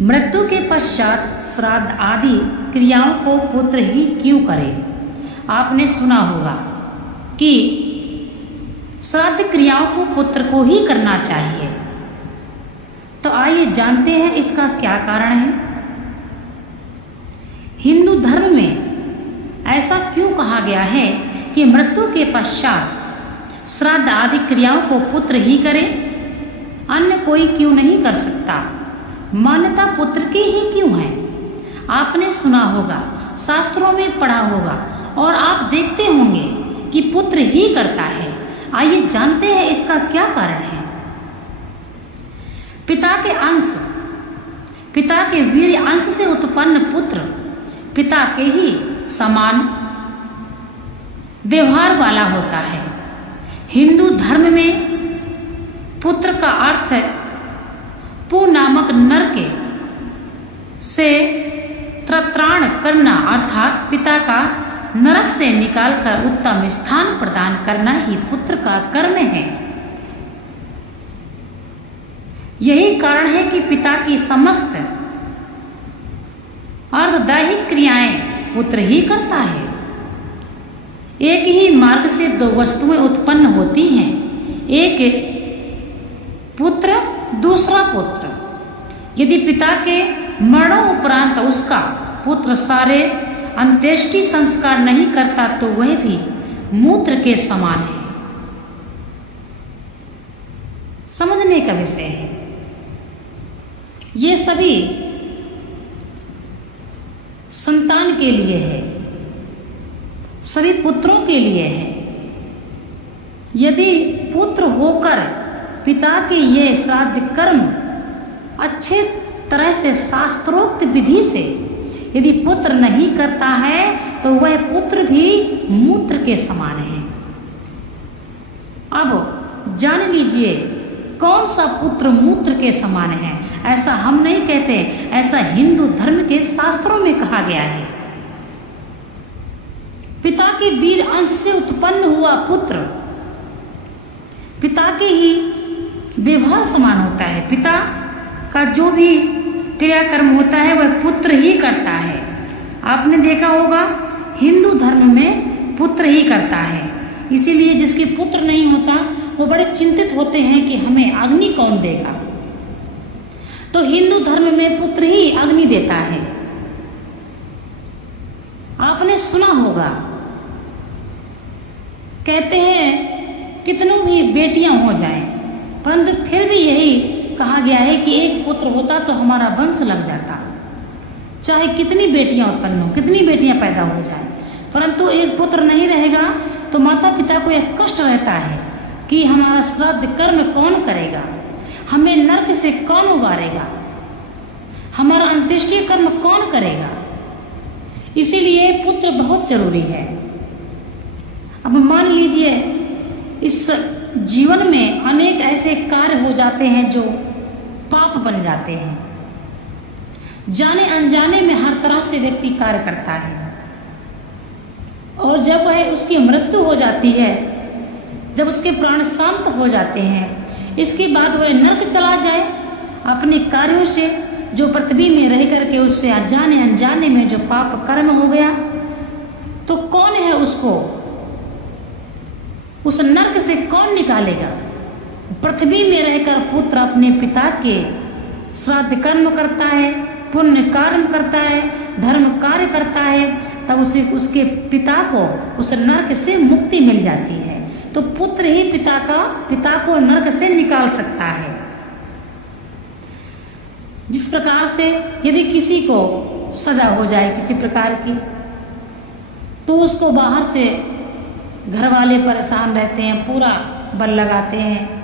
मृत्यु के पश्चात श्राद्ध आदि क्रियाओं को पुत्र ही क्यों करे। आपने सुना होगा कि श्राद्ध क्रियाओं को पुत्र को ही करना चाहिए। तो आइए जानते हैं इसका क्या कारण है। हिंदू धर्म में ऐसा क्यों कहा गया है कि मृत्यु के पश्चात श्राद्ध आदि क्रियाओं को पुत्र ही करे, अन्य कोई क्यों नहीं कर सकता। मान्यता पुत्र की ही क्यों है। आपने सुना होगा, शास्त्रों में पढ़ा होगा और आप देखते होंगे कि पुत्र ही करता है। आइए जानते हैं इसका क्या कारण है। पिता के अंश, पिता के वीर्य अंश से उत्पन्न पुत्र पिता के ही समान व्यवहार वाला होता है। हिंदू धर्म में पुत्र का अर्थ पु नामक नर के से त्रत्राण करना, अर्थात पिता का नरक से निकालकर उत्तम स्थान प्रदान करना ही पुत्र का कर्म है। यही कारण है कि पिता की समस्त अर्धदैहिक क्रियाएं पुत्र ही करता है। एक ही मार्ग से दो वस्तुएं उत्पन्न होती हैं, एक पुत्र दूसरा पुत्र। यदि पिता के मरणोपरांत उसका पुत्र सारे अंत्येष्टि संस्कार नहीं करता तो वह भी मूत्र के समान है। समझने का विषय है। ये सभी संतान के लिए है, सभी पुत्रों के लिए है। यदि पुत्र होकर पिता के ये श्राद्ध कर्म अच्छे तरह से शास्त्रोक्त विधि से यदि पुत्र नहीं करता है तो वह पुत्र भी मूत्र के समान है। अब जान लीजिए कौन सा पुत्र मूत्र के समान है। ऐसा हम नहीं कहते, ऐसा हिंदू धर्म के शास्त्रों में कहा गया है। पिता के वीर अंश से उत्पन्न हुआ पुत्र पिता के ही व्यवहार समान होता है। पिता का जो भी क्रियाकर्म होता है वह पुत्र ही करता है। आपने देखा होगा हिंदू धर्म में पुत्र ही करता है। इसीलिए जिसके पुत्र नहीं होता वो बड़े चिंतित होते हैं कि हमें अग्नि कौन देगा। तो हिंदू धर्म में पुत्र ही अग्नि देता है। आपने सुना होगा, कहते हैं कितनों भी बेटियां हो जाएं, परंतु फिर भी यही कहा गया है कि एक पुत्र होता तो हमारा वंश लग जाता। चाहे कितनी बेटियां उत्पन्न हो, कितनी बेटियां पैदा हो जाए, परंतु एक पुत्र नहीं रहेगा तो माता पिता को एक कष्ट रहता है कि हमारा श्राद्ध कर्म कौन करेगा, हमें नरक से कौन उबारेगा, हमारा अंत्येष्टि कर्म कौन करेगा। इसीलिए पुत्र बहुत जरूरी है। अब मान लीजिए इस जीवन में अनेक ऐसे कार्य हो जाते हैं जो पाप बन जाते हैं। जाने अनजाने में हर तरह से व्यक्ति कार्य करता है और जब वह उसकी मृत्यु हो जाती है, जब उसके प्राण शांत हो जाते हैं, इसके बाद वह नरक चला जाए अपने कार्यों से, जो पृथ्वी में रह करके उससे अनजाने अनजाने में जो पाप कर्म हो गया, तो कौन है उसको उस नरक से कौन निकालेगा। पृथ्वी में रहकर पुत्र अपने पिता के श्राद्ध कर्म करता है, पुण्य कर्म करता है, धर्म कार्य करता है, तब उसके पिता को उस नरक से मुक्ति मिल जाती है। तो पुत्र ही पिता को नरक से निकाल सकता है। जिस प्रकार से यदि किसी को सजा हो जाए किसी प्रकार की, तो उसको बाहर से घर वाले परेशान रहते हैं, पूरा बल लगाते हैं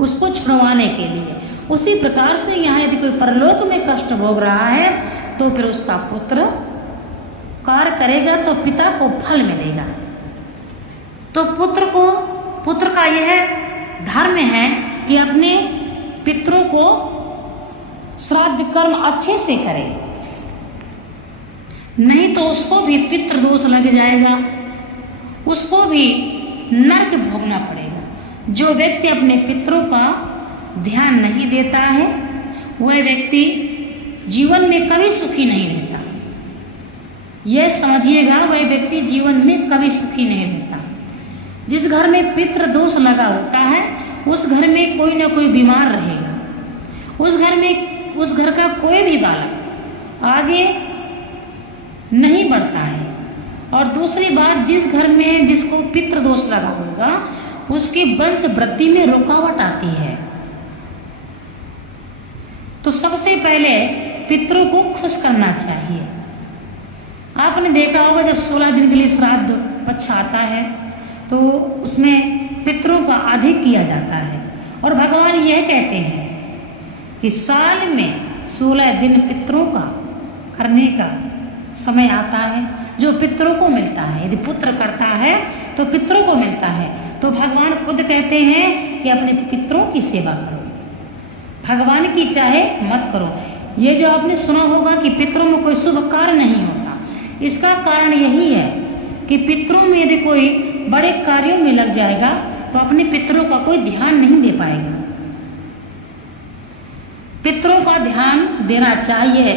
उसको छुड़वाने के लिए। उसी प्रकार से यहाँ यदि कोई परलोक में कष्ट भोग रहा है तो फिर उसका पुत्र कार्य करेगा तो पिता को फल मिलेगा। तो पुत्र का यह धर्म है कि अपने पितरों को श्राद्ध कर्म अच्छे से करे, नहीं तो उसको भी पितृ दोष लग जाएगा, उसको भी नरक भोगना पड़ेगा। जो व्यक्ति अपने पितरों का ध्यान नहीं देता है, वह व्यक्ति जीवन में कभी सुखी नहीं रहता। यह समझिएगा, वह व्यक्ति जीवन में कभी सुखी नहीं रहता। जिस घर में पितृ दोष लगा होता है उस घर में कोई ना कोई बीमार रहेगा। उस घर का कोई भी बालक आगे नहीं बढ़ता है। और दूसरी बात, जिस घर में जिसको पितृ दोष लगा होगा उसकी वंश वृद्धि में रुकावट आती है। तो सबसे पहले पितरों को खुश करना चाहिए। आपने देखा होगा जब 16 दिन के लिए श्राद्ध पक्ष आता है तो उसमें पितरों का अधिक किया जाता है। और भगवान यह कहते हैं कि साल में 16 दिन पितरों का करने का समय आता है जो पितरों को मिलता है। यदि पुत्र करता है तो पितरों को मिलता है। तो भगवान खुद कहते हैं कि अपने पितरों की सेवा करो, भगवान की चाहे मत करो। ये जो आपने सुना होगा कि पितरों में कोई शुभ कार्य नहीं होता, इसका कारण यही है कि पितरों में यदि कोई बड़े कार्यों में लग जाएगा तो अपने पितरों का कोई ध्यान नहीं दे पाएगा। पितरों का ध्यान देना चाहिए,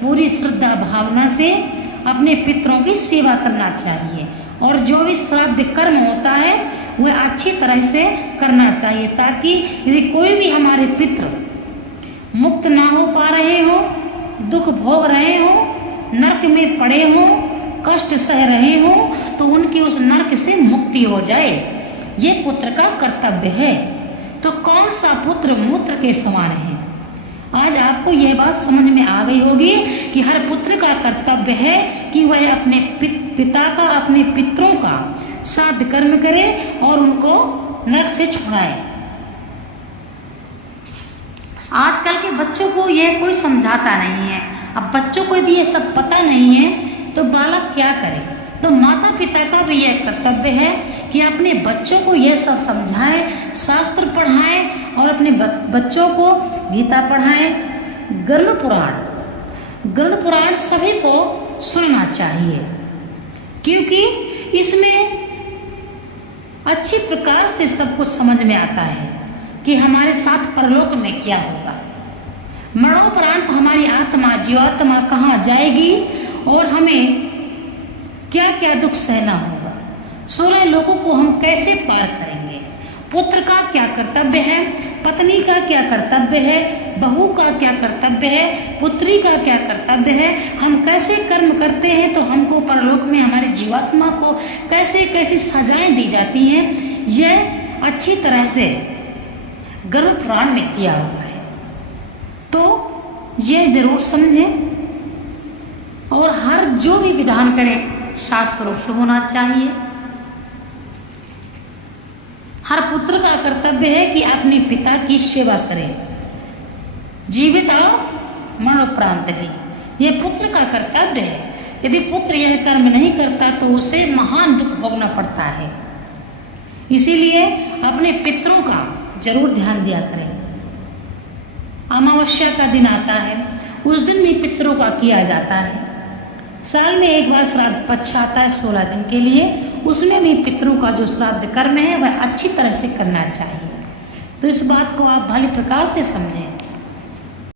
पूरी श्रद्धा भावना से अपने पितरों की सेवा करना चाहिए। और जो भी श्राद्ध कर्म होता है वह अच्छी तरह से करना चाहिए, ताकि यदि कोई भी हमारे पितृ मुक्त ना हो पा रहे हो, दुख भोग रहे हो, नरक में पड़े हो, कष्ट सह रहे हो, तो उनकी उस नरक से मुक्ति हो जाए, ये पुत्र का कर्तव्य है। तो कौन सा पुत्र मूत्र के समान है? आज आपको यह बात समझ में आ गई होगी कि हर पुत्र का कर्तव्य है कि वह अपने पिता का, अपने पितरों का श्राद्ध कर्म करे और उनको नरक से छुड़ाए। आजकल के बच्चों को यह कोई समझाता नहीं है। अब बच्चों को यदि ये सब पता नहीं है तो बालक क्या करे? तो माता पिता का भी यह कर्तव्य है कि अपने बच्चों को यह सब समझाएं, शास्त्र पढ़ाएं और अपने बच्चों को गीता पढ़ाएं। गरुड़ पुराण सभी को सुनना चाहिए, क्योंकि इसमें अच्छी प्रकार से सब कुछ समझ में आता है कि हमारे साथ परलोक में क्या होगा। मरणोपरांत हमारी आत्मा, जीवात्मा कहाँ जाएगी और हमें क्या क्या दुख सहना होगा। 16 लोगों को हम कैसे पार करेंगे। पुत्र का क्या कर्तव्य है, पत्नी का क्या कर्तव्य है, बहू का क्या कर्तव्य है, पुत्री का क्या कर्तव्य है, हम कैसे कर्म करते हैं तो हमको परलोक में हमारे जीवात्मा को कैसे कैसी सजाएं दी जाती हैं, यह अच्छी तरह से गरुड़ पुराण में दिया हुआ है। तो यह जरूर समझें और हर जो भी विधान करें शास्त्रोक्त होना चाहिए। हर पुत्र का कर्तव्य है कि अपने पिता की सेवा करे, जीवित और मरणोपरांत भी। यह पुत्र का कर्तव्य है। यदि पुत्र यह कर्म नहीं करता तो उसे महान दुख भोगना पड़ता है। इसीलिए अपने पितरों का जरूर ध्यान दिया करें। अमावस्या का दिन आता है, उस दिन भी पितरों का किया जाता है। साल में एक बार श्राद्ध पक्ष आता है 16 दिन के लिए, उसमें भी पितरों का जो श्राद्ध कर्म है वह अच्छी तरह से करना चाहिए। तो इस बात को आप भली प्रकार से समझें।